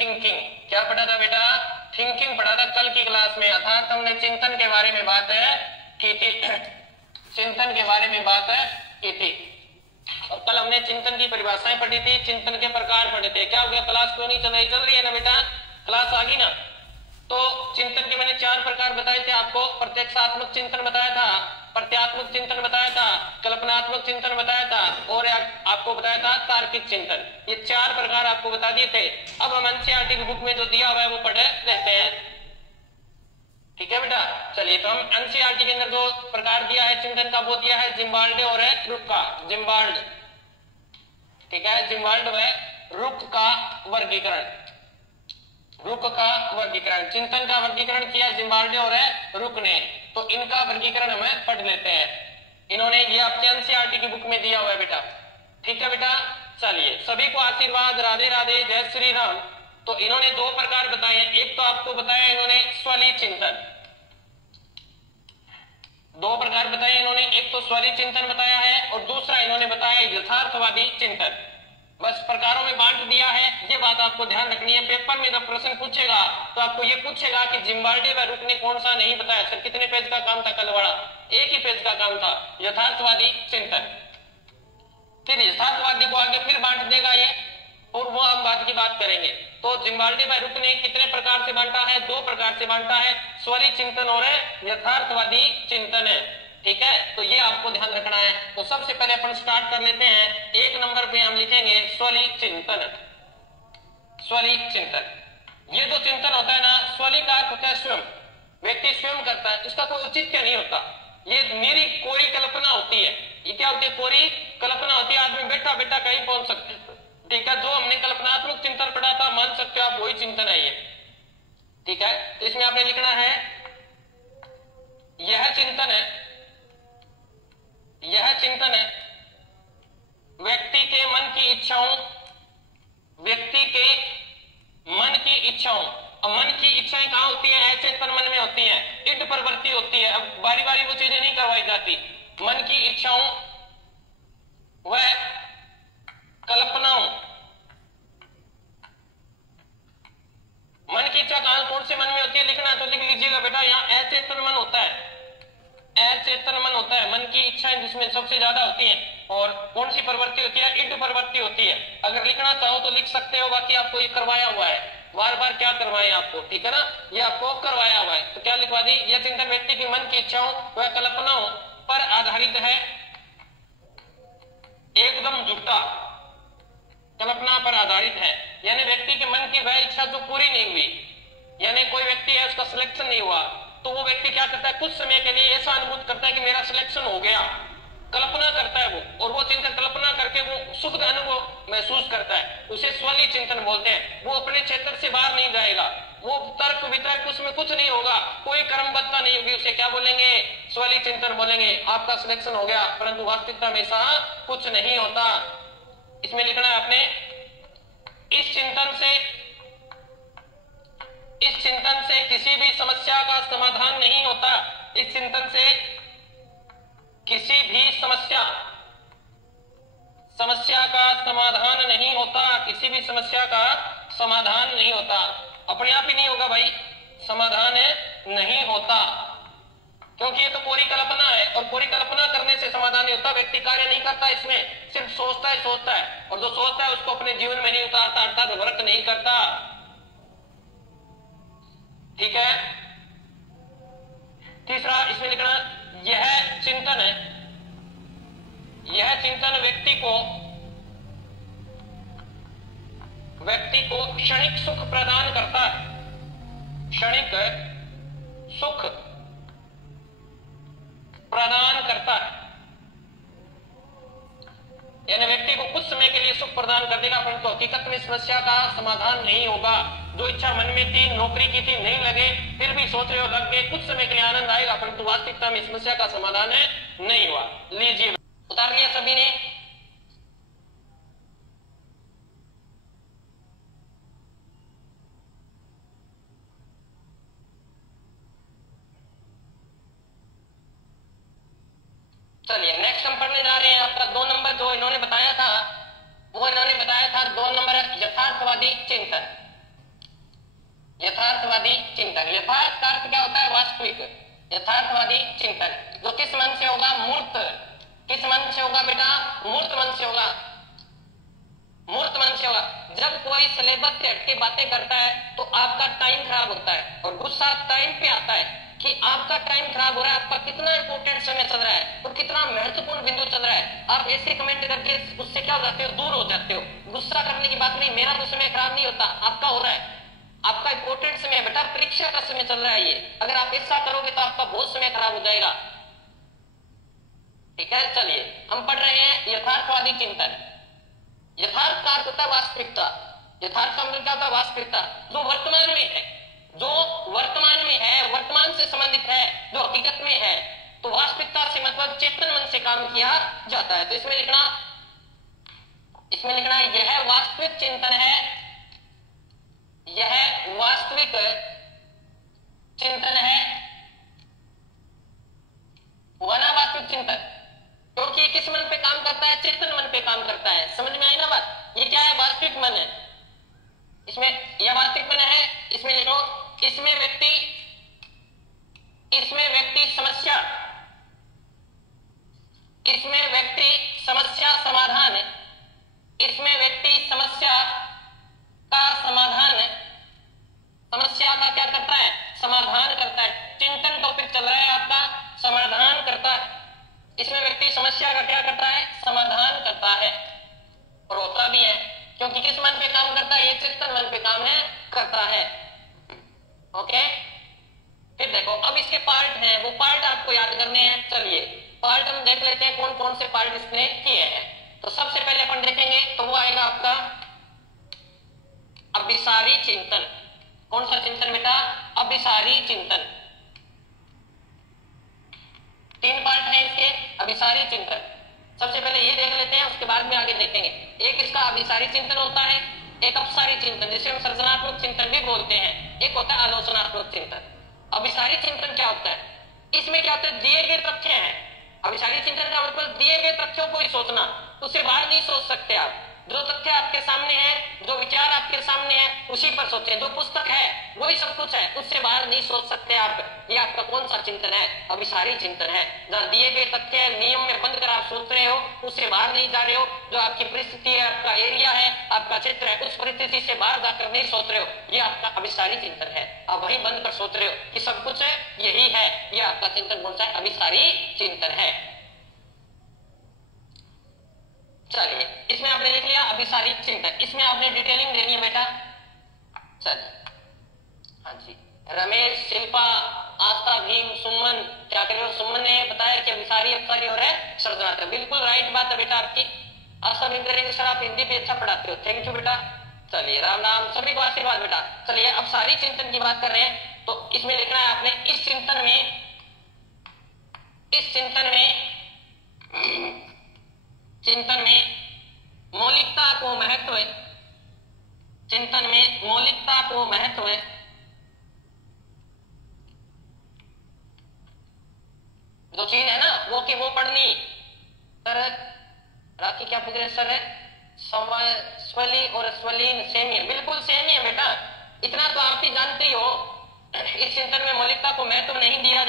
Thinking. क्या पढ़ा था बेटा? थिंकिंग पढ़ा था कल की क्लास में, अर्थात हमने चिंतन के बारे में बात की थी। चिंतन के बारे में बात की थी और कल हमने चिंतन की परिभाषाएं पढ़ी थी, चिंतन के प्रकार पढ़े थे। क्या हो गया, क्लास क्यों नहीं चल रही? चल रही है ना बेटा, क्लास आ गई ना। तो चिंतन के मैंने 4 प्रकार बताए थे आपको। प्रत्यक्षात्मक चिंतन बताया था, प्रत्यात्मक चिंतन बताया था, कल्पनात्मक चिंतन बताया था और आपको बताया था तार्किक चिंतन। ये 4 प्रकार आपको बता दिए थे। अब हम एनसीईआरटी की बुक में जो दिया हुआ है वो पढ़े रहते हैं। ठीक है बेटा, चलिए। तो हम एनसीईआरटी के अंदर जो प्रकार दिया है चिंतन का वो दिया है जिम्बाल्डे और रुक का। जिम्बाल्ड, ठीक है, जिम्बाल्ड व रुक का वर्गीकरण, रुक का वर्गीकरण, चिंतन का वर्गीकरण किया जिम्बाल्डे और रुक ने। तो इनका वर्गीकरण हमें पढ़ लेते हैं। इन्होंने ये आपके एनसीईआरटी की बुक में दिया हुआ है बेटा। ठीक है बेटा, चलिए। सभी को आशीर्वाद, राधे राधे, जय श्री राम। तो इन्होंने 2 प्रकार बताए। एक तो आपको बताया इन्होंने स्वली चिंतन, 2 प्रकार बताए इन्होंने। एक तो स्वली चिंतन बताया है और दूसरा इन्होंने बताया यथार्थवादी चिंतन। बस प्रकारों में बांट दिया है। ये बात आपको ध्यान रखनी है। पेपर में जब प्रश्न पूछेगा तो आपको ये पूछेगा कि जिम्बाल्डे व रुक ने कौन सा नहीं बताया। सर कितने पेज का काम था कल वाला? 1 ही पेज का काम था, यथार्थवादी चिंतन। फिर यथार्थवादी को आगे फिर बांट देगा ये, और वो हम बात की बात करेंगे। तो जिम्बाल्डे व रुक ने कितने प्रकार से बांटा है? 2 प्रकार से बांटा है, स्वली चिंतन और यथार्थवादी चिंतन है। ठीक है, तो ये आपको ध्यान रखना है। तो सबसे पहले अपन स्टार्ट कर लेते हैं। 1 नंबर पे हम लिखेंगे स्वली चिंतन। स्वली चिंतन, ये जो चिंतन होता है ना, स्वली का अर्थ होता है स्वयं, व्यक्ति स्वयं करता है। इसका कोई औचित्य नहीं होता, ये मेरी कोरी कल्पना होती है। ये क्या होती है? कोरी कल्पना होती है। आदमी बैठा बैठा कहीं पहुंच सकते हैं। ठीक है, जो हमने कल्पनात्मक चिंतन पढ़ा था, मान सकते हो आप, वही चिंतन है ये। ठीक है, तो इसमें आपने लिखना है यह चिंतन है, यह चिंतन है व्यक्ति के मन की इच्छाओं, व्यक्ति के मन की इच्छाओं। अब मन की इच्छाएं कहां होती है? अचेतन मन में होती हैं, इड प्रवृत्ति होती है। अब बारी बारी वो चीजें नहीं करवाई जाती। मन की इच्छाओं व कल्पनाओं, मन की इच्छा कहां कौन से मन में होती है लिखना है तो लिख लीजिएगा बेटा। यहाँ अचेतन मन होता है, अचेतन मन होता है, मन की इच्छाएं जिसमें सबसे ज्यादा होती हैं। और कौन सी प्रवृत्ति होती है? इड प्रवृत्ति होती है। अगर लिखना चाहो तो लिख सकते हो, बाकी आपको ये करवाया हुआ है। बार बार क्या करवाए आपको, ठीक है ना, ये आपको करवाया हुआ है। तो क्या लिखवा दी? यह चिंतन व्यक्ति की मन की इच्छाओं व कल्पनाओं पर आधारित है, एकदम झूठा, कल्पना पर आधारित है। यानी व्यक्ति के मन की वह इच्छा जो पूरी नहीं हुई, यानी कोई व्यक्ति है उसका सिलेक्शन नहीं हुआ, तो वो व्यक्ति क्या करता है? कुछ समय के लिए ऐसा अनुभूत करता है कि मेरा सिलेक्शन हो गया, कल्पना करता है वो, और वो चिंतन कल्पना करके वो सुख अनुभव महसूस करता है। उसे स्वली चिंतन बोलते हैं। वो अपने क्षेत्र से बाहर नहीं जाएगा, वो तर्क वितर्क उसमें कुछ नहीं होगा, कोई कर्मबद्धता नहीं होगी। उसे क्या बोलेंगे? स्वली चिंतन बोलेंगे। आपका सिलेक्शन हो गया, परंतु वास्तविकता में ऐसा कुछ नहीं होता। इसमें लिखना है आपने, इस चिंतन से किसी भी समस्या का समाधान नहीं होता। इस चिंतन से किसी भी समस्या का समाधान नहीं होता, किसी भी समस्या का समाधान नहीं होता। अपने आप ही नहीं होगा भाई, समाधान नहीं होता, क्योंकि ये तो कोरी कल्पना है। और कोरी कल्पना करने से समाधान नहीं होता। व्यक्ति कार्य नहीं करता, इसमें सिर्फ सोचता है, और जो सोचता है उसको अपने जीवन में नहीं उतारता, अर्थात वर्क नहीं करता। ठीक है, तीसरा इसमें लिखना, यह चिंतन है, यह चिंतन व्यक्ति को क्षणिक सुख प्रदान करता है, क्षणिक सुख प्रदान करता है। यानी व्यक्ति को कुछ समय के लिए सुख प्रदान कर देगा, परंतु हकीकत में समस्या का समाधान नहीं होगा। जो इच्छा मन में थी, नौकरी की थी, नहीं लगे, फिर भी सोच रहे हो लग गए, कुछ समय के लिए आनंद आएगा, परंतु वास्तविकता में समस्या का समाधान नहीं हुआ। लीजिए, उतार लिया सभी ने? चलिए नेक्स्ट हम पढ़ने जा रहे हैं। आपका 2 नंबर जो इन्होंने बताया था, वो इन्होंने बताया था 2 नंबर यथार्थवादी चिंतन। चिंतन। यथार्थ का अर्थ क्या होता है? वास्तविक। यथार्थवादी चिंतन जो किस मन से होगा? मूर्त। किस मन से होगा बेटा? मूर्त मन से होगा। मूर्त मन से होगा। जब कोई सिलेबस से हटके बातें करता है तो आपका टाइम खराब होता है, और गुस्सा टाइम पे आता है कि आपका टाइम खराब हो रहा है, आपका कितना इंपॉर्टेंट समय चल रहा है और कितना महत्वपूर्ण बिंदु चल रहा है। आप ऐसे कमेंट करके उससे क्या हो जाते हो? दूर हो जाते हो। गुस्सा करने की बात नहीं, मेरा तो समय खराब नहीं होता, आपका हो रहा है। आपका इंपॉर्टेंट समय बेटा, परीक्षा का समय चल रहा है ये। अगर आप ऐसा करोगे तो आपका बहुत समय खराब हो जाएगा। ठीक है, चलिए हम पढ़ रहे हैं यथार्थवादी चिंतन। यथार्थ का अर्थ होता है वास्तविकता। यथार्थ का मतलब क्या होता है? वास्तविकता। जो वर्तमान में है, जो वर्तमान में है, वर्तमान से संबंधित है, जो हकीकत में है। तो वास्तविकता से मतलब चेतन मन से काम किया जाता है। तो इसमें लिखना यह वास्तविक चिंतन है, यह वास्तविक चिंतन है, वना वास्तविक चिंतन। क्योंकि ये किस मन पे काम करता है? चेतन मन पे काम करता है। समझ में आई ना बात? ये क्या है? वास्तविक मन है। इसमें यह वास्तविक मन है। इसमें लिखो, इसमें व्यक्ति समस्या समाधान, इसमें व्यक्ति समस्या का समाधान, समस्या का क्या करता है? समाधान करता है। चिंतन टॉपिक चल रहा है आपका, समाधान करता है। इसमें व्यक्ति समस्या का क्या करता है? समाधान करता है। और होता भी है, क्योंकि किस मन पे काम करता है? ये चेतन मन पे काम करता है। ओके, फिर देखो, अब इसके पार्ट हैं, वो पार्ट आपको याद करने हैं। चलिए पार्ट हम देख लेते हैं, कौन कौन से पार्ट इसने किए हैं। तो सबसे पहले अपन देखेंगे तो वो आएगा आपका अभिसारी चिंतन। कौन सा चिंतन बेटा? अभिसारी चिंतन। 3 पार्ट है इसके अभिसारी चिंतन। सबसे पहले ये देख लेते हैं, उसके बाद में आगे देखेंगे। एक इसका अभिसारी चिंतन होता है, एक अपसारी चिंतन जिसे हम सृजनात्मक चिंतन भी बोलते हैं, एक होता है आलोचनात्मक चिंतन। अभिसारी चिंतन क्या होता है? इसमें क्या होता है? दिए गए तथ्य हैं। अभिसारी चिंतन का मतलब दिए गए तथ्यों को ही सोचना, उससे बाहर नहीं सोच सकते आप। जो तथ्य आपके सामने है, जो विचार आपके सामने है, उसी पर सोचें। जो पुस्तक है वही सब कुछ है, उससे बाहर नहीं सोच सकते आप। ये आपका कौन सा चिंतन है? अभिसारी चिंतन है। जहां दिए गए तथ्य नियम में बंद कर आप सोच रहे हो, उससे बाहर नहीं जा रहे हो। जो आपकी परिस्थिति है, आपका एरिया है, आपका क्षेत्र है, उस परिस्थिति से बाहर जाकर नहीं सोच रहे हो, ये आपका अभिसारी चिंतन है। आप वही बंद कर सोच रहे हो कि सब कुछ है, यही है। ये आपका चिंतन कौन सा है? अभिसारी चिंतन है। चलिए, इसमें आपने लिख लिया अभिसारी चिंतन। इसमें आपने डिटेलिंग देनी है बेटा। चलिए, हाँ जी, रमेश, शिल्पा, आस्था, भीम, सुमन, क्या कर रहे हो? सुमन ने बताया कि अभिसारी, अपसारी और है सृजनात्मक। बिल्कुल राइट बात है बेटा आपकी। आस्था, भीम करेंगे सर, आप हिंदी भी अच्छा पढ़ाते हो, थैंक यू बेटा। चलिए, राम नाम, सभी को आशीर्वाद बेटा। चलिए, अपसारी चिंतन की बात कर रहे हैं, तो इसमें लिखना है आपने इस चिंतन में मौलिकता को महत्व, चिंतन में मौलिकता को महत्व, जो चीज है ना वो कि वो पढ़नी। सर राखी क्या पूछ रहे सर? स्वली और स्वलीन सेम ही है। बिल्कुल सेम ही है बेटा, इतना तो आप ही जानते ही हो। इस चिंतन में मौलिकता को महत्व नहीं दिया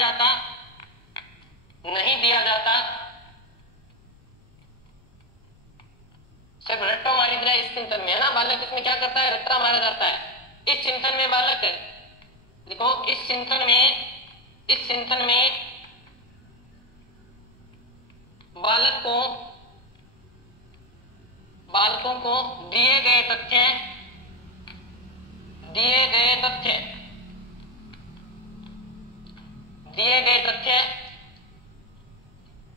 जाता, सिर्फ रट्टा मारी जाए इस चिंतन में, है ना बालक? इसमें क्या करता है? रट्टा मारा जाता है। इस चिंतन में बालक, देखो इस चिंतन में बालकों को दिए गए तथ्य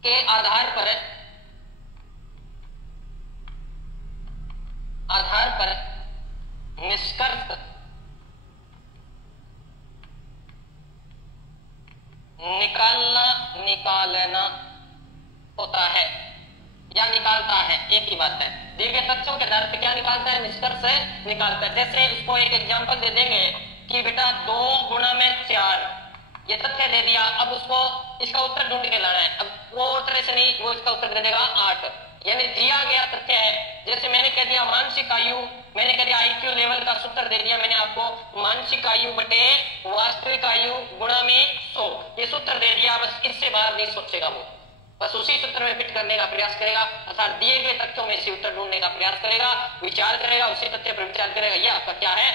के आधार पर निष्कर्ष निकालना होता है या निकालता है, एक ही बात है। दिए गए तथ्यों के आधार पर क्या निकालता है? निष्कर्ष निकालता है। जैसे इसको एक एग्जांपल दे देंगे कि बेटा 2 गुणा में 4, ये तथ्य दे दिया। अब उसको इसका उत्तर ढूंढ के लाना है। अब वो और तरह से नहीं, वो इसका उत्तर दे देगा 8, यानी दिया गया तथ्य है। जैसे मैंने कह दिया मानसिक आयु, मैंने कह दिया IQ लेवल का सूत्र दे दिया मैंने आपको, मानसिक आयु बटे वास्तविक आयु गुणा में 100। ये सूत्र दे दिया, बस इससे बाहर नहीं सोचेगा वो, बस उसी सूत्र में फिट करने का प्रयास करेगा, अर्थात दिए गए तथ्यों में से उत्तर ढूंढने का प्रयास करेगा, विचार करेगा, उसी तथ्य पर विचार करेगा। यह आपका क्या है?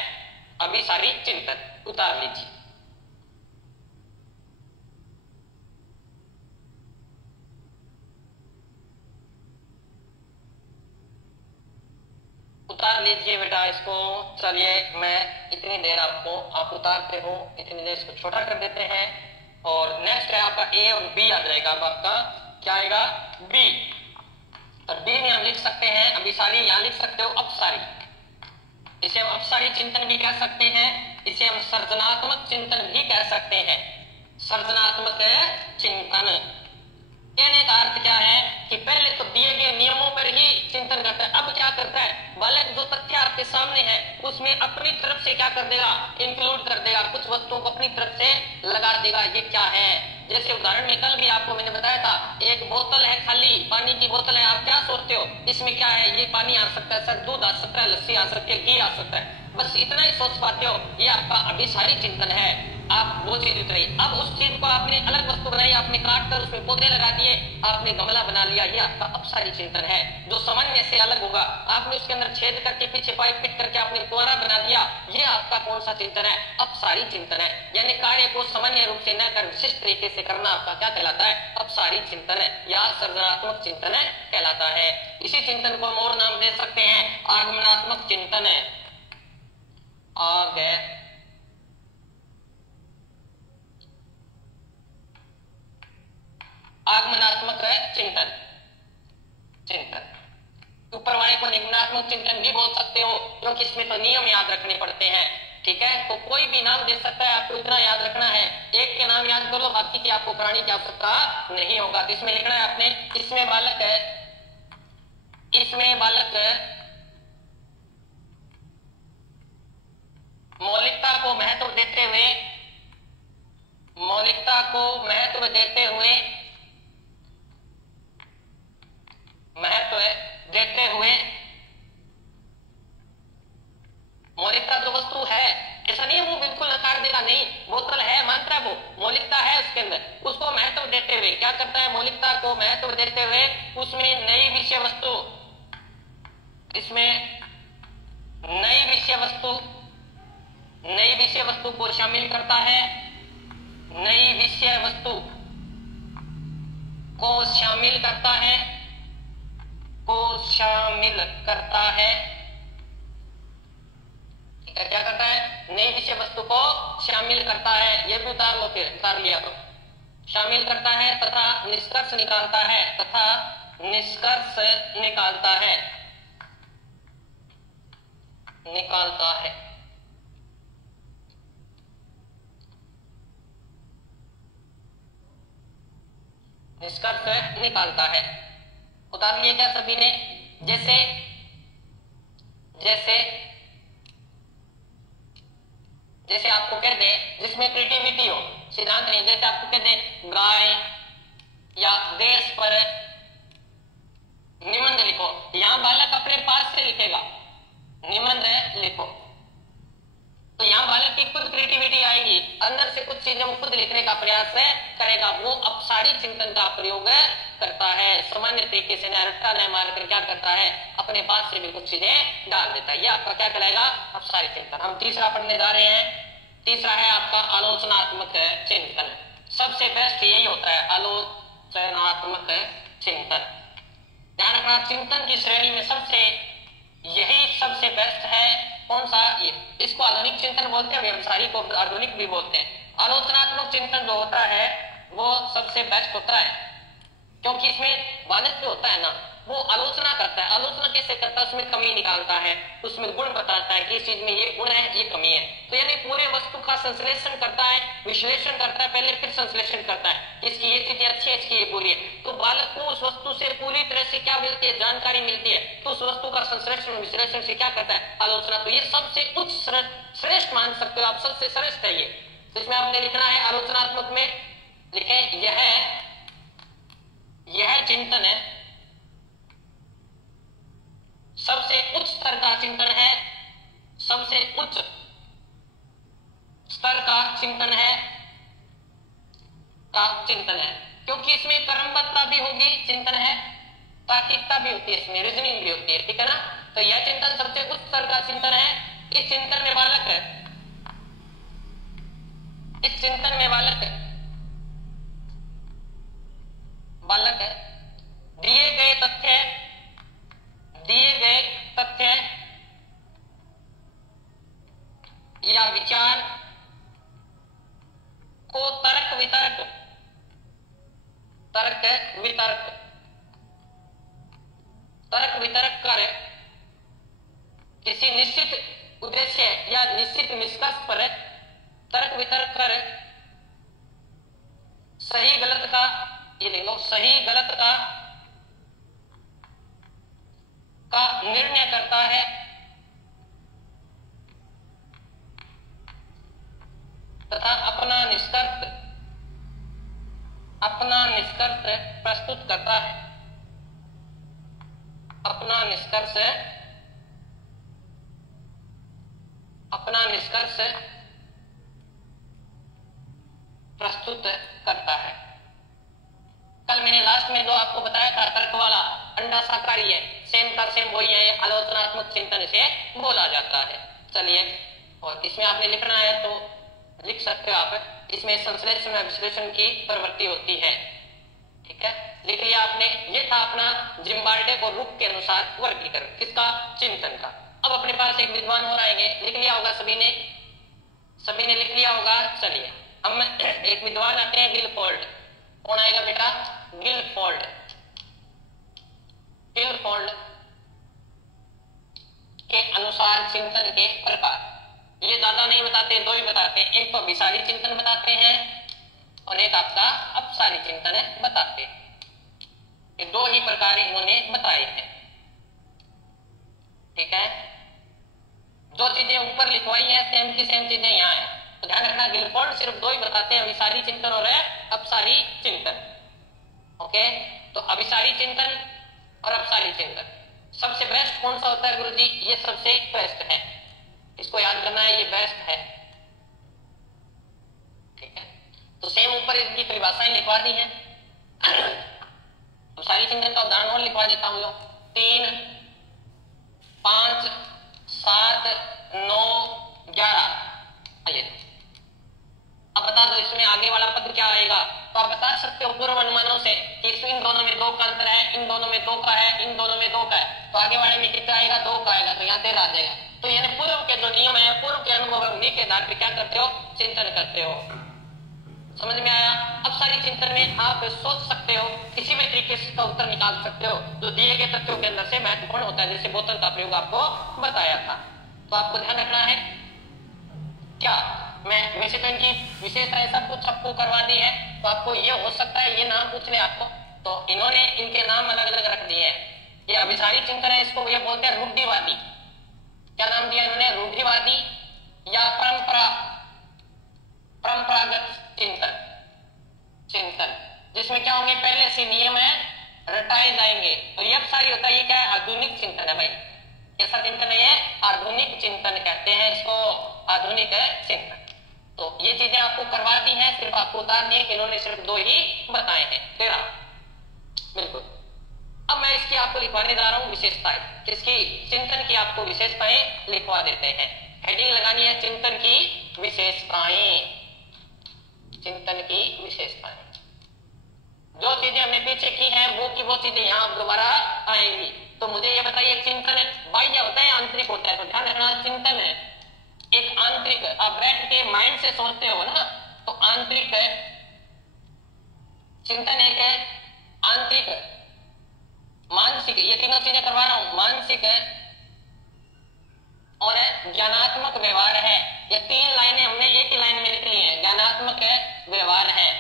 अभिसारी चिंतन। उतार लीजिए। उतार लीजिए बेटा इसको। चलिए मैं इतनी देर आपको, आप उतारते हो, इतनी देर इसको छोटा कर देते हैं। और नेक्स्ट है आपका ए और बी आ जाएगा। अब आपका क्या आएगा? बी। और बी में हम लिख सकते हैं अभिसारी, यहां लिख सकते हो अपसारी। इसे हम अपसारी चिंतन भी कह सकते हैं, इसे हम सर्जनात्मक चिंतन भी कह सकते हैं। सर्जनात्मक चिंतन कहने का अर्थ क्या है कि पहले तो दिए गए नियमों पर ही चिंतन करता है। अब क्या करता है? बालक जो तथ्य आपके सामने है उसमें अपनी तरफ से क्या कर देगा? इंक्लूड कर देगा, कुछ वस्तुओं को अपनी तरफ से लगा देगा। ये क्या है? जैसे उदाहरण में कल भी आपको मैंने बताया था, एक बोतल है, खाली पानी की बोतल है, आप क्या सोचते हो इसमें क्या है? ये पानी आ सकता है सर, दूध आ सकता है, लस्सी आ सकती है, घी आ सकता है, बस इतना ही सोच पाते हो। ये आपका अभिसारी चिंतन है। आप वो चीज उतरी, अब उस चीज को आपने अलग वस्तु बनाई, आपने काट कर उसमें पौधे लगा दिए, आपने गमला बना लिया, ये आपका अपसारी चिंतन है, जो सामान्य से अलग होगा। आपने उसके अंदर छेद करके पीछे पाइप फिट करके आपने फुआरा बना दिया, ये आपका कौन सा चिंतन है? अपसारी चिंतन है। यानी कार्य को सामान्य रूप से न कर विशिष्ट तरीके से करना आपका क्या कहलाता है? अपसारी चिंतन है या सर्जनात्मक चिंतन है कहलाता है। इसी चिंतन को हम और नाम दे सकते हैं आगमनात्मक चिंतन है। आगमनात्मक चिंतन। ऊपर वाले को निगमनात्मक चिंतन भी बोल सकते हो, क्योंकि इसमें तो नियम याद रखने पड़ते हैं। ठीक है, तो कोई भी नाम दे सकता है, आपको इतना याद रखना है, एक के नाम याद कर लो, बाकी की आपको कराने की आवश्यकता नहीं होगा। तो इसमें लिखना है आपने, इसमें बालक मौलिकता को महत्व देते हुए मौलिकता जो वस्तु है, ऐसा नहीं है वो बिल्कुल नकार देगा, नहीं, बोतल है मानता है, वो मौलिकता है उसके अंदर, उसको महत्व देते हुए क्या करता है? मौलिकता को महत्व देते हुए उसमें नई विषय वस्तु को शामिल करता है। नई विषय वस्तु को शामिल करता है। क्या करता है? नई विषय वस्तु को शामिल करता है। ये भी उतार लो, फिर उतार लिया तो शामिल करता है तथा निष्कर्ष निकालता है। उतार लिया क्या सभी ने? जैसे आपको कह दे जिसमें क्रिएटिविटी हो, सिद्धांत नहीं, जैसे आपको कह दे गाय या देश पर निबंध लिखो, यहां बालक अपने पास से लिखेगा, निबंध लिखो, तो यहां बालक की खुद क्रिएटिविटी आएगी, अंदर से कुछ चीजें खुद लिखने का प्रयास करेगा। वो अपसारी चिंतन का प्रयोग करता है, सामान्य तरीके से रट्टा न मारकर क्या करता है? अपने पास से भी कुछ चीजें डाल देता है। ये आपका क्या कहलाएगा? अपसारी चिंतन। हम तीसरा पढ़ने जा रहे हैं। तीसरा है आपका आलोचनात्मक चिंतन। सबसे बेस्ट यही होता है, आलोचनात्मक चिंतन। ध्यान रखना, चिंतन की श्रेणी में यही सबसे बेस्ट है। कौन सा? ये, इसको आधुनिक चिंतन बोलते हैं, व्यवसायिक को आधुनिक भी बोलते हैं। आलोचनात्मक चिंतन जो होता है वो सबसे बेस्ट होता है, क्योंकि इसमें बालक जो होता है ना, वो आलोचना करता है। आलोचना कैसे करता है? उसमें कमी निकालता है, उसमें गुण बताता है कि इस चीज में ये गुण है, ये कमी है। तो यानी पूरे वस्तु का संश्लेषण करता है, विश्लेषण करता है, पहले फिर संश्लेषण करता है, इसकी ये चीजें अच्छी है, इसकी ये बुरी है। तो बालक को उस वस्तु से पूरी तरह से क्या मिलती है? जानकारी मिलती है। तो उस वस्तु का संश्लेषण विश्लेषण से क्या करता है? आलोचना। तो ये सबसे उच्च श्रेष्ठ मान सकते हो आप, सबसे श्रेष्ठ है ये। तो इसमें आपने लिखना है आलोचनात्मक में लिखें, यह चिंतन है, सबसे उच्च स्तर का चिंतन है, सबसे उच्च चिंतन है, का चिंतन है, क्योंकि इसमें क्रमबद्धता भी होगी, चिंतन है, तार्किकता भी होती है, इसमें रीजनिंग भी होती है, ठीक है ना। तो यह चिंतन सबसे उच्च स्तर का चिंतन है। इस चिंतन में बालक दिए गए तथ्य या विचार को तर्क वितर्क कर किसी निश्चित उद्देश्य या निश्चित निष्कर्ष पर तर्क वितर्क कर सही गलत का निर्णय करता है तथा अपना निष्कर्ष प्रस्तुत करता है। अपना निष्कर्ष प्रस्तुत करता है। कल मैंने लास्ट में जो आपको बताया था तर्क वाला अंडा साकारी है, सेम का सेम वही है, आलोचनात्मक चिंतन से बोला जाता है। चलिए, और इसमें आपने लिखना है तो लिख सकते हो आप। इसमें संश्लेषण और विश्लेषण की प्रवृत्ति होती है, ठीक है, लिख लिया आपने। ये था अपना जिम्बार्डे को रुख के अनुसार वर्गीकरण, किसका, चिंतन का। अब अपने पास एक विद्वान और आएंगे, लिख लिया होगा सभी ने लिख लिया होगा। चलिए, हम एक विद्वान आते हैं, गिलफोर्ड। कौन आएगा बेटा, गिलफोर्ड के अनुसार चिंतन के प्रकार। ये ज्यादा नहीं बताते, दो ही बताते हैं। एक तो अभिसारी चिंतन बताते हैं और एक आपका अपसारी चिंतन बताते हैं। ये दो ही प्रकार इन्होंने बताए हैं, ठीक है। दो चीजें ऊपर लिखवाई है, सेम की सेम चीजें यहाँ है, तो ध्यान रखना। गिलफोर्ड सिर्फ दो ही बताते हैं, अभिसारी चिंतन और अपसारी चिंतन। ओके, तो अभिसारी चिंतन और अपसारी चिंतन सबसे बेस्ट कौन सा होता है गुरुजी? ये सबसे बेस्ट है, इसको याद करना है, ये बेस्ट है, ठीक है। तो सेम ऊपर इसकी परिभाषाएं लिखवा दी है। अपसारी चिंतन का उदाहरण और लिखवा देता हूं, 3, 5, 7, 9, 11। आइए, अब बता दो इसमें आगे वाला पद क्या आएगा। तो आप बता सकते हो पूर्व अनुमानों से कि इन दोनों में 2 का अंतर है, इन दोनों में 2 का है, इन दोनों में 2 का है, तो आगे वाले में कितना आएगा, 2 का आएगा, तो यहाँ 13 आ जाएगा। तो यानी पूर्व के जो नियम है, पूर्व के अनुभव के आधार पर क्या करते हो, चिंतन करते हो। समझ में आया? अब सारी चिंतन में आप सोच सकते हो, किसी भी तरीके से इसका उत्तर निकाल सकते हो जो दिए गए तथ्यों के अंदर से महत्वपूर्ण होता है, जैसे बोतल का प्रयोग आपको बताया था। तो आपको ध्यान रखना है क्या, मैं वैसे तो इनकी विशेषताएं सब कुछ आपको करवा दी है, तो आपको ये हो सकता है ये नाम पूछ ले आपको, तो इन्होंने इनके नाम अलग अलग रख दिए हैं। ये अभिसारी चिंतन है, इसको ये बोलते हैं रूढ़िवादी। क्या नाम दिया इन्होंने, रूढ़िवादी या परंपरागत चिंतन, जिसमें क्या होंगे, पहले से नियम है रटाए जाएंगे। तो ये अपसारी होता है, ये क्या है, आधुनिक चिंतन है भाई। कैसा चिंतन है ये, आधुनिक चिंतन कहते हैं इसको, आधुनिक चिंतन। तो ये चीजें आपको करवा दी हैं, सिर्फ आपको उतार दिए कि इन्होंने सिर्फ 2 ही बताए हैं, 13 बिल्कुल। अब मैं इसकी आपको लिखवाने जा रहा हूं विशेषताएं, किसकी, चिंतन की आपको विशेषताएं लिखवा देते हैं। हेडिंग लगानी है चिंतन की विशेषताएं, चिंतन की विशेषताएं। जो चीजें हमने पीछे की हैं वो चीजें यहाँ दोबारा आएंगी। तो मुझे ये बताइए, चिंतन बाह्य होता है, आंतरिक होता है? तो ध्यान रखना, चिंतन है एक आंतरिक, आप बैठ के माइंड से सोचते हो ना, तो आंतरिक है चिंतन, एक है आंतरिक, मानसिक, ये तीनों चीजें करवा रहा हूं, मानसिक है और ज्ञानात्मक व्यवहार है। ये 3 लाइनें हमने एक ही लाइन में लिख ली है, ज्ञानात्मक है, व्यवहार है।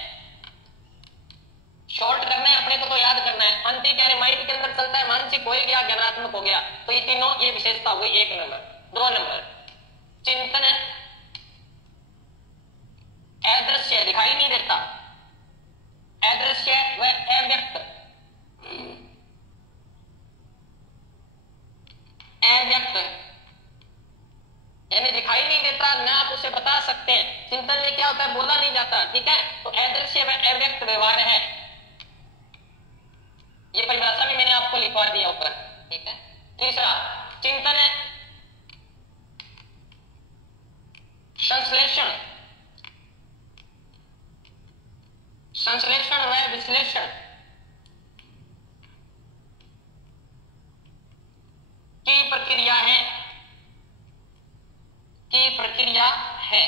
शॉर्ट करना है अपने को, तो याद करना है। आंतरिक यानी माइंड के अंदर चलता है, मानसिक हो गया, ज्ञानात्मक हो गया, तो ये तीनों ये विशेषता हो गई 1 नंबर। 2 नंबर, चिंतन अदृश्य, दिखाई नहीं देता, अदृश्य व अव्यक्त, यानी दिखाई नहीं देता, ना आप उसे बता सकते हैं। चिंतन में क्या होता है, बोला नहीं जाता, ठीक है, तो अदृश्य व अव्यक्त व्यवहार है। ये परिभाषा भी मैंने आपको लिखवा दिया ऊपर, ठीक है। तीसरा, चिंतन है संश्लेषण, संश्लेषण व विश्लेषण की प्रक्रिया है, की प्रक्रिया है।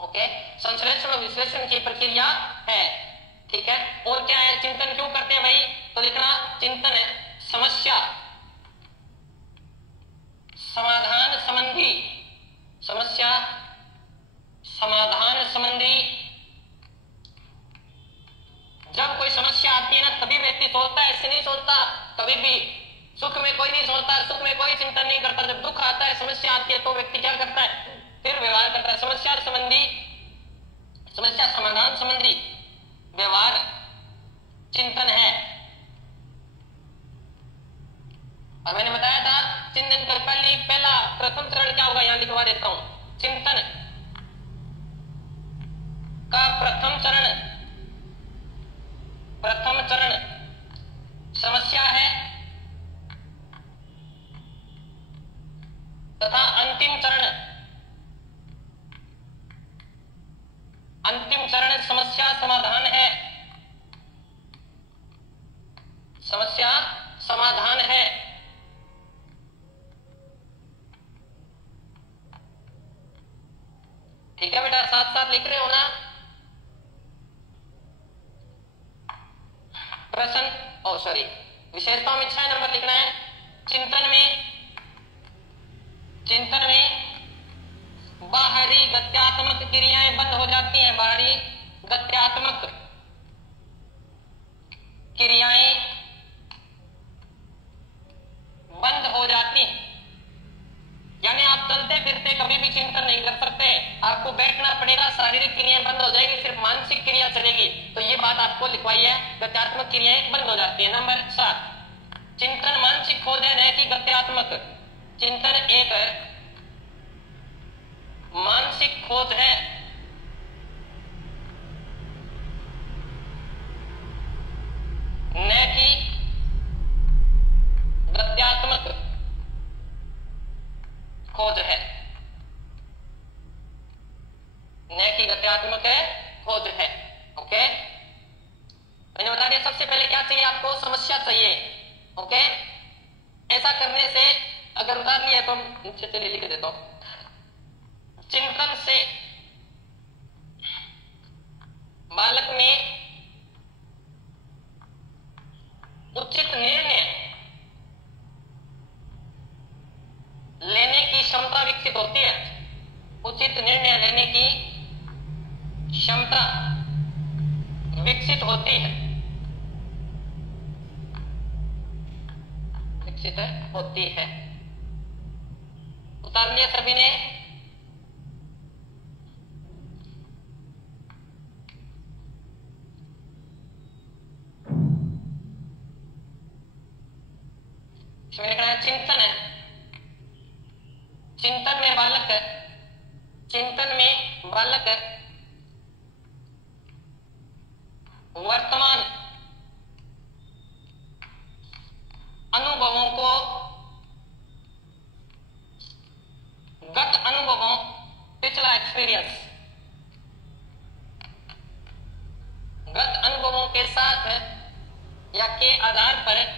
ओके, संश्लेषण और विश्लेषण की प्रक्रिया है, ठीक है। और क्या है, चिंतन क्यों करते हैं भाई, तो लिखना चिंतन है समस्या समाधान संबंधी, समस्या समाधान संबंधी। जब कोई समस्या आती है ना, तभी व्यक्ति सोचता है, ऐसे नहीं सोचता कभी भी। सुख में कोई नहीं सोचता, सुख में कोई चिंतन नहीं करता। जब दुख आता है, समस्या आती है, तो व्यक्ति क्या करता है, फिर व्यवहार करता है। समस्या संबंधी, समस्या समाधान संबंधी व्यवहार चिंतन है। और मैंने बताया था चिंतन का पहला प्रथम चरण क्या होगा, यहां लिखवा देता हूं। चिंतन का प्रथम चरण, प्रथम चरण समस्या है तथा अंतिम चरण, अंतिम चरण समस्या समाधान है, समस्या समाधान है। ठीक है बेटा, साथ साथ लिख रहे हो ना। प्रश्न सॉरी विशेषताओं में 6 नंबर लिखना है। चिंतन में बाहरी गत्यात्मक क्रियाएं बंद हो जाती हैं, बाहरी गत्यात्मक क्रियाएं बंद हो जाती, यानी आप चलते फिरते कभी भी चिंतन नहीं कर सकते, आपको बैठना पड़ेगा, शारीरिक क्रियाएं बंद हो जाएगी, सिर्फ मानसिक क्रिया चलेगी। तो ये बात आपको लिखवाई है, गत्यात्मक क्रियाएं बंद हो जाती है। नंबर 7, चिंतन मानसिक खोज है, न कि गत्यात्मक। चिंतन एक मानसिक खोज है, न कि गत्यात्मक खोज है, न कि गत्यात्मक खोज है। ओके, मैंने बता दिया सबसे पहले क्या चाहिए आपको, समस्या चाहिए। ओके, ऐसा करने से अगर उतार लिया तो नीचे चलिए लिख देता हूं। चिंतन से बालक में उचित निर्णय लेने की क्षमता विकसित होती है, उचित निर्णय लेने की क्षमता विकसित होती है, विकसित होती है। उतार लिया सभी ने। इसमें लिखना है चिंतन है, चिंतन में बालक, चिंतन में बालक वर्तमान अनुभवों को, गत अनुभवों, पिछला एक्सपीरियंस, गत अनुभवों के साथ या के आधार पर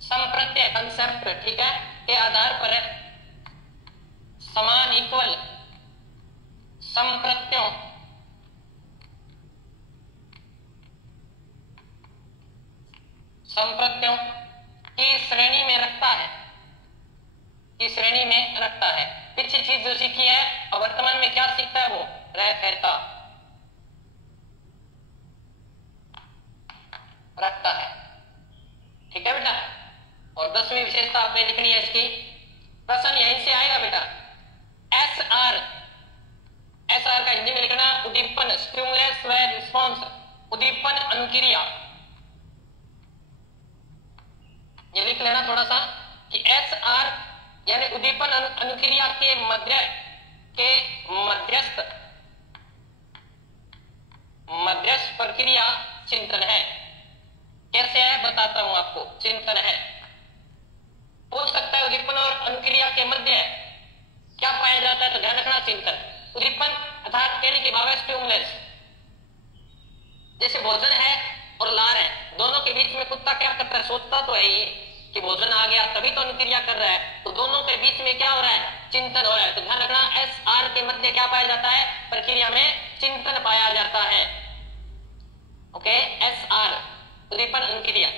संप्रत्यय कंसेप्ट, ठीक है, के आधार पर समान इक्वल संप्रत्यों की श्रेणी में रखता है, की श्रेणी में रखता है। पिछली चीज जो सीखी है और वर्तमान में क्या सीखता है वो रहता रखता है। ठीक है बेटा, और 10वीं विशेषता आपने लिखनी है इसकी। प्रश्न यहीं से आएगा बेटा। एसआर का हिंदी में लिखना उद्दीपन, स्टिमुलस व रिस्पॉन्स, उद्दीपन अनुक्रिया। ये लिख लेना थोड़ा सा कि एसआर यानी उद्दीपन अनुक्रिया के मध्यस्थ प्रक्रिया चिंतन है। कैसे है बताता हूं आपको। चिंतन है, पूछ सकता है उद्दीपन और अनुक्रिया के मध्य क्या पाया जाता है, तो ध्यान रखना चिंतन। उद्दीपन अर्थात कहने की भाव स्टिमुलस, जैसे भोजन है और लार है, दोनों के बीच में कुत्ता क्या करता है, सोचता तो है ही कि भोजन आ गया तभी तो अनुक्रिया कर रहा है, तो दोनों के बीच में क्या हो रहा है, चिंतन हो रहा है। तो ध्यान रखना एस आर के मध्य क्या पाया जाता है, प्रक्रिया में चिंतन पाया जाता है। ओके, एस आर उद्दीपन अनुक्रिया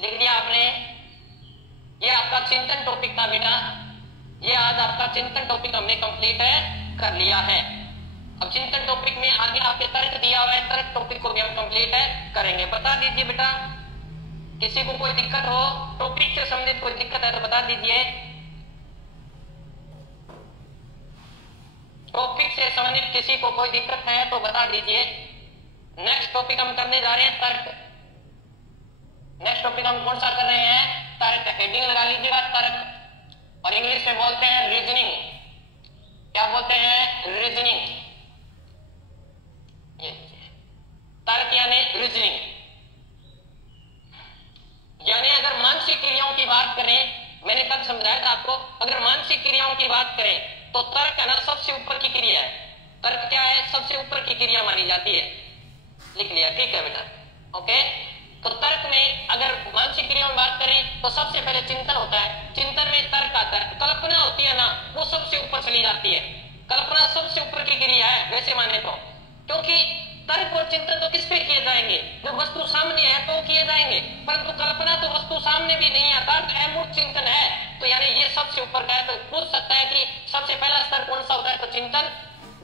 लिख दिया आपने। ये आपका चिंतन टॉपिक था बेटा, ये आज आपका चिंतन टॉपिक हमने कंप्लीट कर लिया है। अब चिंतन टॉपिक में आगे आपके तर्क दिया हुआ है, तर्क टॉपिक को भी हम कंप्लीट करेंगे। बता दीजिए बेटा, किसी को कोई दिक्कत हो, टॉपिक से संबंधित कोई दिक्कत है तो बता दीजिए। टॉपिक से संबंधित किसी को कोई दिक्कत है तो बता दीजिए। नेक्स्ट टॉपिक हम करने जा रहे हैं तर्क। नेक्स्ट टॉपिक हम कौन सा कर रहे हैं, तर्क। हेडिंग लगा लीजिएगा तर्क, और इंग्लिश में बोलते हैं रीजनिंग। क्या बोलते हैं, रीजनिंग। तर्क यानी रीजनिंग, यानी अगर मानसिक क्रियाओं की बात करें, मैंने कल समझाया था आपको, अगर मानसिक क्रियाओं की बात करें तो तर्क है ना सबसे ऊपर की क्रिया है। तर्क क्या है, सबसे ऊपर की क्रिया मानी जाती है। लिख लिया, ठीक है बेटा, ओके। तो तर्क में अगर मानसिक क्रियाओं में बात करें तो सबसे पहले चिंतन होता है, चिंतन में तर्क आता है। कल्पना होती है ना, वो सबसे ऊपर चली जाती है। कल्पना सबसे ऊपर की क्रिया है वैसे माने तो, क्योंकि तर्क और चिंतन तो किस पे किए जाएंगे, जो वस्तु सामने है तो किए जाएंगे, परंतु कल्पना तो वस्तु सामने भी नहीं आता, अमूर्त चिंतन है, तो यानी ये सबसे ऊपर का है। तो पूछ सकता है कि सबसे पहला स्तर कौन सा होता है, तो चिंतन।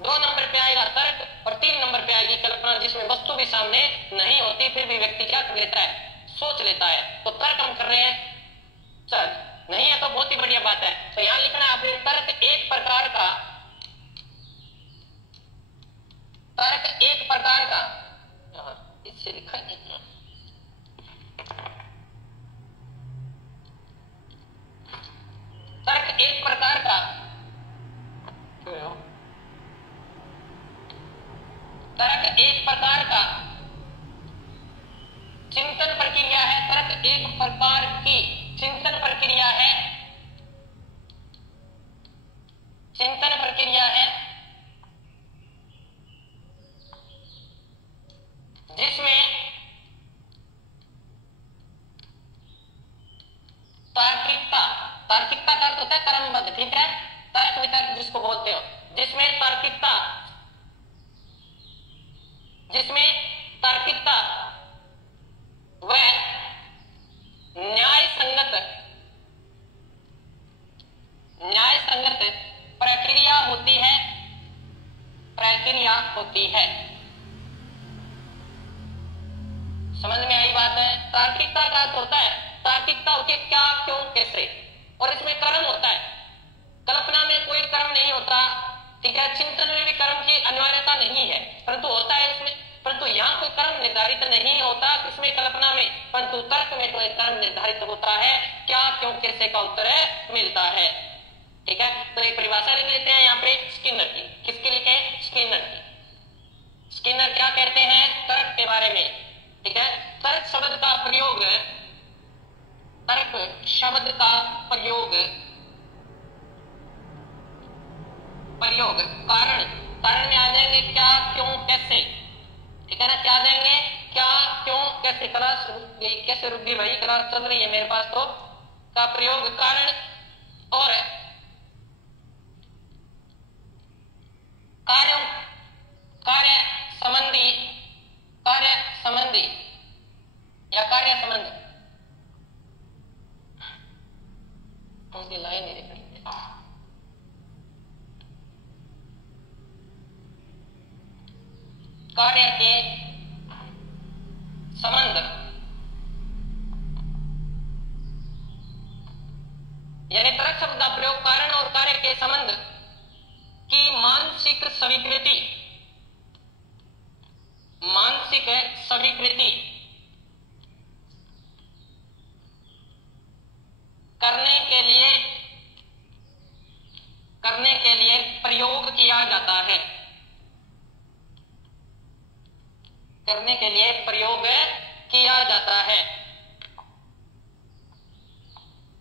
2 नंबर पे आएगा तर्क, और 3 नंबर पे आएगी कल्पना, जिसमें वस्तु भी सामने नहीं होती, फिर भी व्यक्ति क्या कर लेता है, सोच लेता है। तो तर्क हम कर रहे हैं, चल नहीं है तो बहुत ही बढ़िया बात है। तो यहां लिखना है आपने, तर्क एक प्रकार का, तर्क एक प्रकार का, इससे लिखा है तर्क एक प्रकार का, तर्क एक प्रकार का चिंतन प्रक्रिया है। तर्क एक प्रकार की चिंतन प्रक्रिया है, चिंतन प्रक्रिया है, जिसमें तार्किकता, तार्किकता का अर्थ होता है क्रमबद्ध, ठीक है, तर्क वितर्क जिसको बोलते हो, जिसमें तार्किकता, जिसमें तार्किकता व न्याय संगत प्रक्रिया होती है, प्रक्रिया होती है। समझ में आई बात है। तार्किकता का अर्थ होता है, तार्किकता होती है क्या, क्यों, कैसे, और इसमें कर्म होता है। कल्पना में कोई कर्म नहीं होता, ठीक है, चिंतन में भी कर्म की अनिवार्यता नहीं है, परंतु होता है इसमें, परंतु यहाँ कोई कर्म निर्धारित नहीं होता इसमें कल्पना में, परंतु तर्क में कोई कर्म निर्धारित होता है, क्या, क्यों, कैसे का उत्तर मिलता है, ठीक है। तो एक परिभाषा लिख लेते हैं यहाँ पे स्किनर की। किसकी लिखे, स्किनर की। स्किनर क्या कहते हैं तर्क के बारे में, ठीक है। तर्क शब्द का प्रयोग, तर्क शब्द का प्रयोग कारण, कारण में आ जाएंगे क्या, क्यों, कैसे, ठीक है ना। क्या देंगे, क्या, क्यों, कैसे। क्लास कैसे रुक गई भाई, क्लास चल रही है मेरे पास तो। का प्रयोग कारण और कार्य, कार्य संबंधी, कार्य संबंधी या कार्य संबंधी, उनकी लाइन नहीं दिख रही, कार्य के संबंध, यानी तर्क शब्द का प्रयोग कारण और कार्य के संबंध की मानसिक स्वीकृति, मानसिक स्वीकृति करने के लिए प्रयोग किया जाता है, करने के लिए प्रयोग किया जाता है।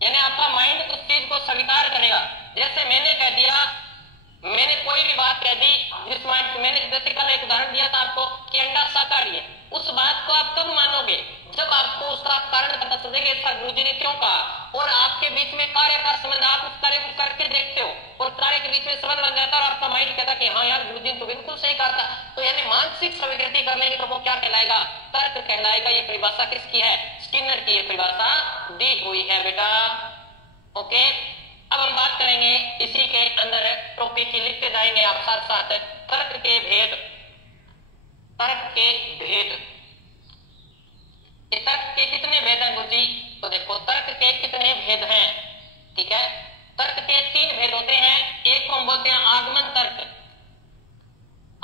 यानी आपका माइंड उस चीज को स्वीकार करेगा। जैसे मैंने कह दिया, मैंने कोई भी बात कह दी, जिस माइंड मैंने जैसे कल एक उदाहरण दिया था आपको कि अंडा शाकाहारी है, उस बात को आप कब मानोगे? जब आपको उसका कारण पता चलेगा, ऐसा गुरुजी ने क्यों कहा, और आपके बीच में कार्य का संबंध, आप उस कार्य को करके देखते हो और कार्य के बीच में संबंध बन जाता है और आपका माइंड कहता कि हाँ यार गुरुजी ने तो बिल्कुल सही कहा था। तो यानी मानसिक स्वीकृति कर लेंगे तो वो क्या कहलाएगा? तर्क कहलाएगा। ये परिभाषा किसकी है? स्किनर की ये परिभाषा दी हुई है बेटा। ओके, अब हम बात करेंगे इसी के अंदर टॉपिक की, लिखते जाएंगे आप साथ साथ। तर्क के भेद, तर्क के भेद। तर्क के कितने भेद हैं गुरुजी? तो देखो तर्क के कितने भेद हैं, ठीक है। तर्क के 3 भेद होते हैं। एक को हम बोलते हैं आगमन तर्क,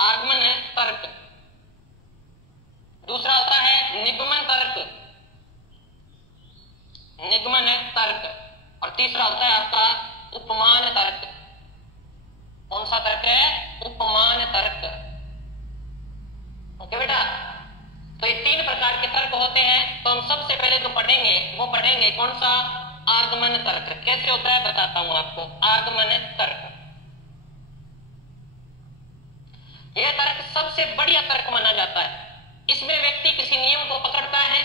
आगमन तर्क। दूसरा होता है निगमन तर्क, निगमन तर्क। और तीसरा होता है आपका उपमान तर्क। कौन सा तर्क है? उपमान तर्क। ओके बेटा, तो ये 3 प्रकार के तर्क होते हैं। तो हम सबसे पहले जो पढ़ेंगे वो पढ़ेंगे कौन सा? आगमन तर्क। कैसे होता है बताता हूं आपको। आगमन तर्क, यह तर्क सबसे बढ़िया तर्क माना जाता है। इसमें व्यक्ति किसी नियम को पकड़ता है,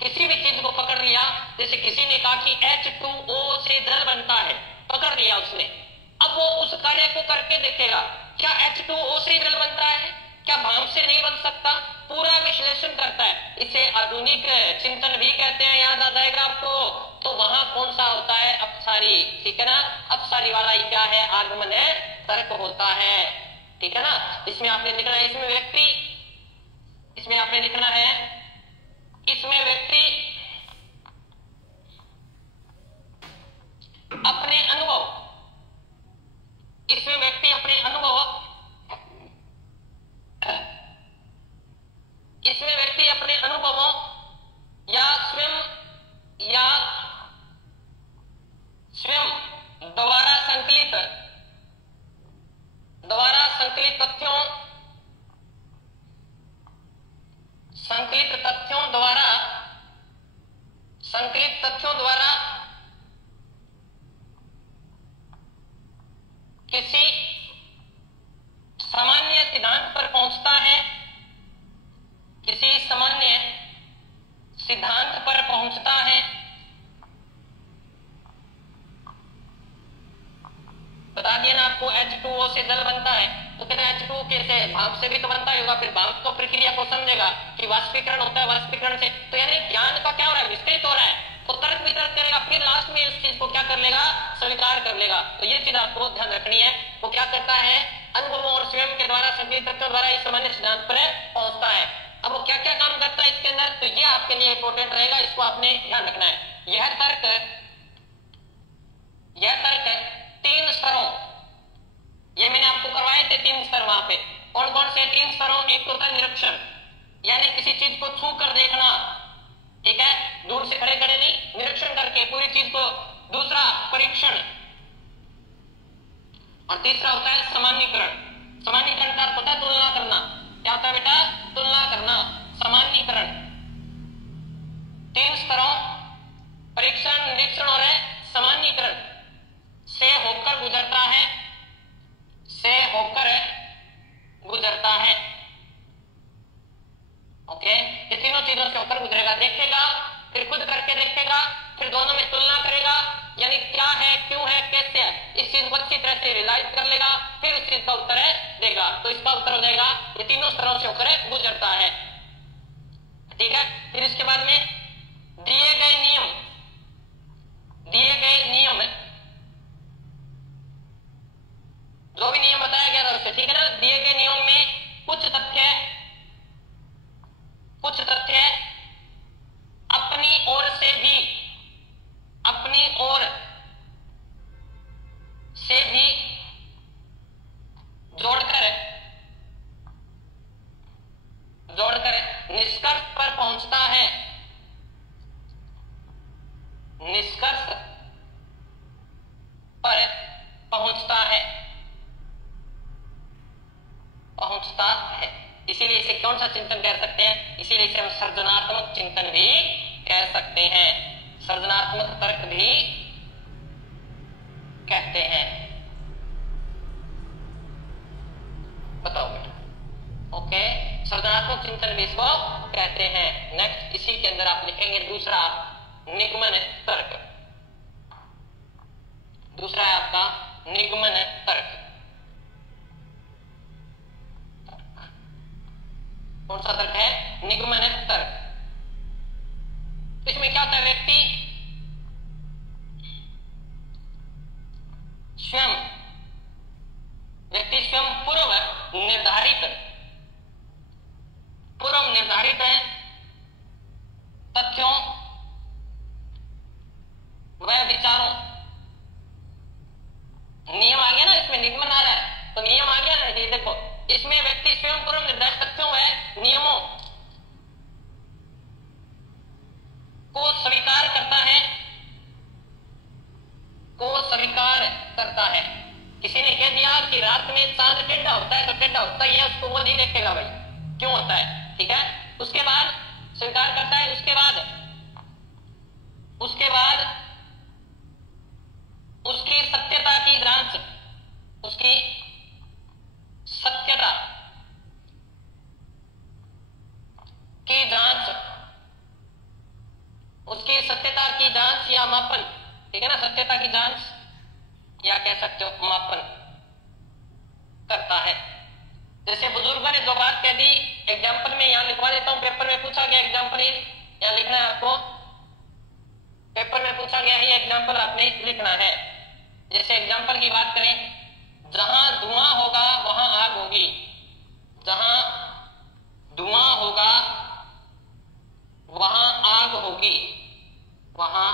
किसी भी चीज को पकड़ लिया। जैसे किसी ने कहा कि H2O से जल बनता है, पकड़ लिया उसने। अब वो उस कार्य को करके देखेगा, क्या H2O से जल बनता है, क्या भाप से नहीं बन सकता, पूरा विश्लेषण करता है। इसे आधुनिक चिंतन भी कहते हैं, याद आ जाएगा आपको। तो वहां कौन सा होता है? अपसारी, ठीक है ना। अपसारी वाला ही क्या है? आगमन तर्क होता है, ठीक है ना। इसमें आपने लिखना है, इसमें व्यक्ति, इसमें आपने लिखना है, इसमें व्यक्ति अपने अनुभव, इसमें व्यक्ति अपने अनुभव, इसमें व्यक्ति अपने अनुभवों या स्वयं द्वारा संकलित तथ्यों द्वारा किसी सामान्य सिद्धांत पर पहुंचता है, किसी सामान्य सिद्धांत पर पहुंचता है। बता दिया ना आपको H2O से जल बनता है, तो कहते हैं H2O कैसे? भाप से भी तो बनता होगा। फिर भाप को प्रक्रिया को समझेगा कि वाष्पीकरण होता है, वाष्पीकरण से। तो यानी ज्ञान का क्या हो रहा है? विस्तृत हो रहा है। तो तर्क वितर्क करेगा, फिर लास्ट में इस चीज को क्या कर लेगा? स्वीकार कर लेगा। तो ये चीज आपको ध्यान रखनी है। वो क्या करता है? अनुभवों और स्वयं के द्वारा संकलित तथ्यों द्वारा इस सामान्य सिद्धांत पर पहुंचता है। अब वो क्या क्या काम करता है इसके अंदर, तो ये आपके लिए इंपॉर्टेंट रहेगा, इसको आपने ध्यान रखना है। यह तर्क 3 स्तरों, ये मैंने आपको करवाए थे 3 स्तर वहां पे। कौन कौन से 3 स्तरों? एक तो होता है निरीक्षण, यानी किसी चीज को छू कर देखना, ठीक है, दूर से खड़े खड़े नहीं, निरीक्षण करके पूरी चीज को। दूसरा परीक्षण, और तीसरा होता है सामान्यीकरण। सामान्यीकरण का अर्थ होता है तुलना करना। क्या होता है बेटा? तुलना करना, सामान्यीकरण। 3 स्तरों, परीक्षण, निरीक्षण और सामान्यीकरण से होकर गुजरता है, से होकर गुजरता है। ओके, ये तीनों चीजों से होकर गुजरेगा, देखेगा, फिर खुद करके देखेगा, फिर दोनों में तुलना करेगा, यानी क्या है, क्यों है, कैसे है, इस चीज को अच्छी तरह से रियलाइज कर लेगा, फिर उस चीज का उत्तर देगा। तो इसका उत्तर हो जाएगा ये तीनों स्तरों से होकर गुजरता है, ठीक है। फिर इसके बाद में दिए गए नियम, जो भी नियम बताया गया था उससे, ठीक है ना। दिए गए नियम में कुछ तथ्य अपनी ओर से भी जोड़कर निष्कर्ष पर पहुंचता है, निष्कर्ष इसीलिए इसे कौन सा चिंतन कह सकते हैं? इसीलिए इसे हम सर्जनात्मक चिंतन भी कह सकते हैं, सर्जनात्मक तर्क भी कहते हैं। बताओ बेटा, ओके, सर्जनात्मक चिंतन भी इसको कहते हैं। नेक्स्ट इसी के अंदर आप लिखेंगे दूसरा निगमन तर्क। दूसरा है आपका निगमन तर्क। कौन सा तर्क है? निगमन तर्क। इसमें क्या होता है? व्यक्ति स्वयं पूर्व निर्धारित तथ्यों व विचारों, नियम आ गया ना, इसमें निगमन आ रहा है तो नियम आ गया ना। ये देखो, इसमें व्यक्ति स्वयं पूर्व निर्धारित तथ्यों व नियमों को स्वीकार करता है। किसी ने कह दिया कि रात में चांद टेढ़ा होता है तो टेढ़ा होता ही है, उसको वो नहीं देखेगा भाई क्यों होता है, ठीक है। उसके बाद स्वीकार करता है, उसके बाद उसकी सत्यता की जांच, उसकी सत्यता की जांच या मापन, ठीक है ना, सत्यता की जांच या कह सकते हो मापन करता है। जैसे बुजुर्गों ने जो बात कह दी, एग्जाम्पल में यहां लिखवा देता हूं, पेपर में पूछा गया एग्जाम्पल यहां लिखना है आपको, पेपर में पूछा गया है एग्जाम्पल आपने लिखना है। जैसे एग्जाम्पल की बात करें, जहां धुआं होगा वहां आग होगी, जहां धुआं होगा वहां आग होगी, वहां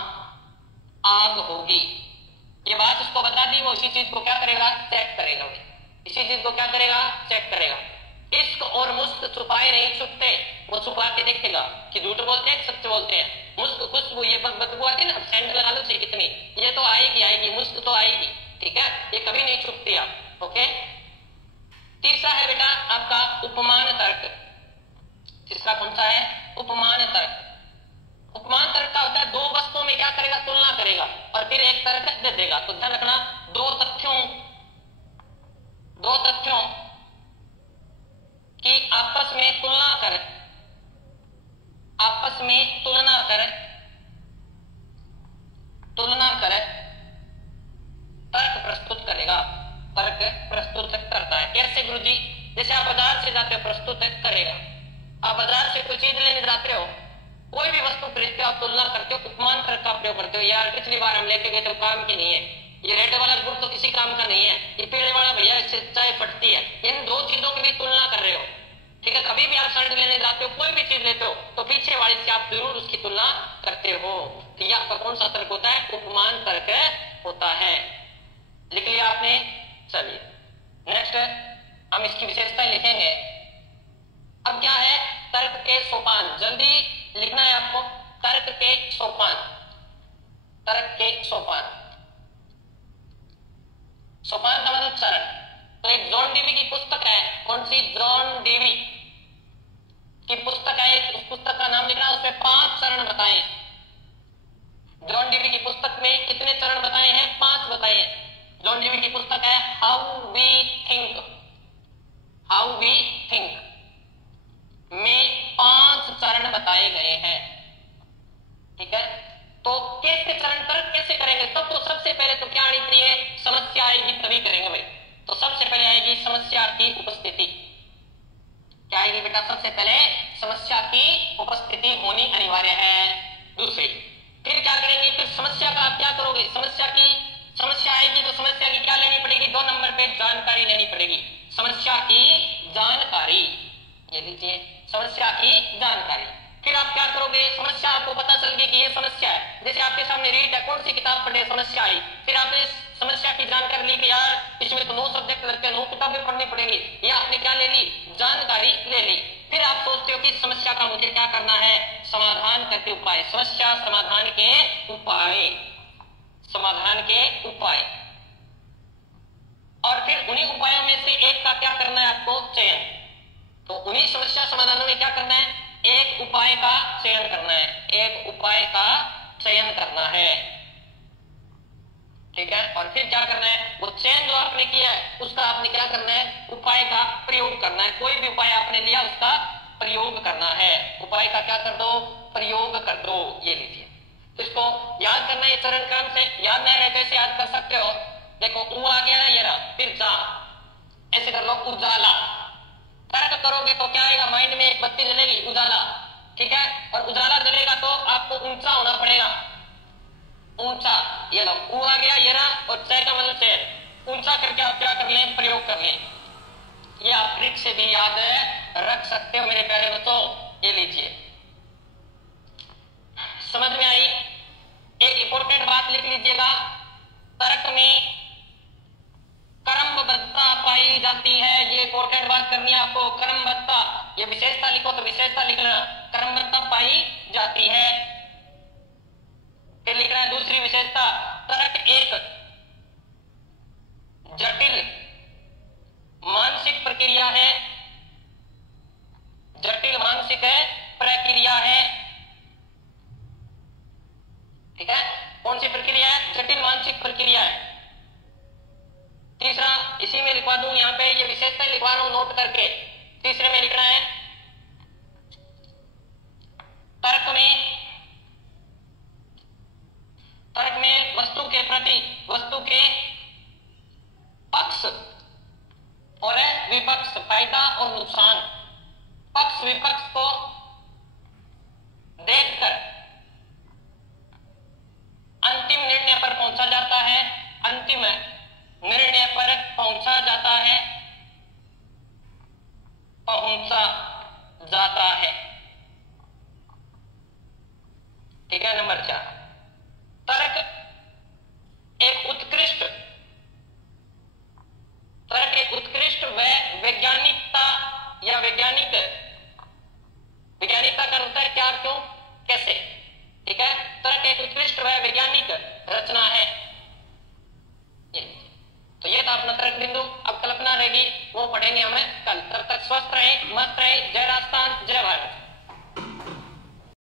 आग होगी। ये बात उसको बता दी, वो इसी चीज को क्या करेगा? चेक करेगा। इसी चीज को क्या करेगा? चेक करेगा। इश्क और मुस्क छुपाए नहीं छुपते, वो छुपा के देखेगा कि झूठ बोलते हैं सच बोलते हैं। मुस्क खुशबू, ये बदबू आती है ना, सेंट लगा लो से कितनी, ये तो आएगी, मुस्क तो आएगी, ठीक है, ये कभी नहीं छुपती आप, ओके। तीसरा है बेटा आपका उपमान तर्क। तीसरा कौन सा है? उपमान तर्क। उपमान तर्क का होता है दो वस्तुओं में क्या करेगा? तुलना करेगा और फिर एक तर्क दे देगा। तो ध्यान रखना, दो तथ्यों की आपस में तुलना कर तर्क प्रस्तुत करेगा, तर्क प्रस्तुत करता है। कैसे गुरुजी? जैसे आप बाजार से जाते हो, प्रस्तुत करेगा। आप बाजार से कोई चीज लेने जाते हो, कोई भी वस्तु खरीदते हो, आप तुलना करते हो, उपमान तर्क का प्रयोग करते हो। यार पिछली बार हम लेके गए तो काम की नहीं है, ये रेड वाला गुड़ तो किसी काम का नहीं है, ये पीले वाला भैया इससे चाय फटती है। इन दो चीजों की भी तुलना कर रहे हो, ठीक है। कभी भी आप शर्ट लेने जाते हो, कोई भी चीज लेते हो, तो पीछे वाली से आप जरूर उसकी तुलना करते हो। तो यह आपका कौन सा तर्क होता है? उपमान तर्क होता है। लिख लिया आपने? चलिए नेक्स्ट हम इसकी विशेषताएं लिखेंगे। अब क्या है? तर्क के सोपान, जल्दी लिखना है आपको। तर्क के सोपान, तर्क के सोपान, सोपान का मतलब चरण। तो एक जॉन डीवी की पुस्तक है, कौन सी? जॉन डीवी की पुस्तक है, उस पुस्तक का नाम लिखना, उसमें 5 चरण बताए। जॉन डीवी की पुस्तक में कितने चरण बताए हैं? 5 बताए हैं। जॉन डीवी की पुस्तक है how we think, how we think में 5 चरण बताए गए हैं, ठीक है। तो कैसे चरण तर्क कैसे करेंगे? तब तो सबसे पहले तो क्या आनी चाहिए? समस्या आएगी तभी करेंगे भाई। तो सबसे पहले आएगी समस्या की उपस्थिति। क्या आएगी बेटा? सबसे पहले समस्या की उपस्थिति होनी अनिवार्य है। दूसरी, फिर क्या करेंगे? फिर समस्या का आप क्या करोगे? समस्या आएगी तो समस्या की क्या लेनी पड़ेगी? 2 नंबर पे जानकारी लेनी पड़ेगी। समस्या की जानकारी, ये लीजिए, समस्या की जानकारी। फिर आप क्या करोगे? समस्या आपको पता चल गई कि ये समस्या है, जैसे आपके सामने रीड है, कौन सी किताब पढ़े, समस्या आई। फिर आपने समस्या की जानकारी ली कि यार इसमें तो 9 सब्जेक्ट लगते हैं, 9 किताबें पढ़नी पड़ेगी, ये आपने क्या ले ली? जानकारी ले ली। फिर आप सोचते हो कि समस्या का मुझे क्या करना है? समाधान करके उपाय, समस्या समाधान के उपाय, समाधान के उपाय। और फिर उन्हीं उपायों में से एक का क्या करना है आपको? चयन। तो उन्हीं समस्या समाधानों में क्या करना है, एक उपाय का चयन करना है, एक उपाय का चयन करना है, ठीक है। और फिर क्या करना है, वो चयन जो आपने किया है उसका आपने क्या करना है, उपाय का प्रयोग करना है। कोई भी उपाय आपने लिया उसका प्रयोग करना है, उपाय का क्या कर दो, प्रयोग कर दो। ये लीजिए, इसको याद करना है चरण क्रम से, याद नहीं रहे कैसे याद कर सकते हो। देखो ऊ आ गया है, ये रहा, फिर जा, ऐसे कर लो, उजाला। तर्क करोगे तो क्या आएगा, माइंड में एक बत्ती जलेगी, उजाला, ठीक है। और उजाला जलेगा तो आपको ऊंचा होना पड़ेगा, ऊंचा। ये लो ऊ आ गया, ये रहा, और चय का मतलब चय, ऊंचा करके आप क्या कर लें, प्रयोग कर लें। ये आप ट्रिक से भी याद रख सकते हो मेरे प्यारे बच्चों। ये लीजिए, समझ में आई। एक इंपॉर्टेंट बात लिख लीजिएगा, तर्क में क्रमबद्धता पाई जाती है। ये इंपॉर्टेंट बात करनी है आपको, क्रमबद्धता। ये विशेषता लिखो तो विशेषता लिखना, क्रमबद्धता पाई जाती है। फिर लिखना है दूसरी विशेषता, तर्क एक जटिल मानसिक प्रक्रिया है, जटिल मानसिक प्रक्रिया है, ठीक है। कौन सी प्रक्रिया है, जटिल मानसिक प्रक्रिया है। तीसरा, इसी में लिखवा दूं, यहां पे ये विशेषता लिखवा रहा हूं नोट करके। तीसरे में लिखना है, तर्क में वस्तु के प्रति, वस्तु के पक्ष और विपक्ष, फायदा और नुकसान, पक्ष विपक्ष को देखकर अंतिम निर्णय पर पहुंचा जाता है, अंतिम निर्णय पर पहुंचा जाता है, पहुंचा जाता है, ठीक है। नंबर 4, तर्क एक उत्कृष्ट, तर्क एक उत्कृष्ट व वैज्ञानिकता या वैज्ञानिक, वैज्ञानिकता का होता है क्या, क्यों, कैसे, ठीक है। तर्क एक उत्कृष्ट व वैज्ञानिक रचना है। तो ये था अपना तर्क बिंदु। अब कल्पना रहेगी, वो पढ़ेंगे हमें कल। तब तक स्वस्थ रहे, मस्त रहे। जय राजस्थान, जय भारत।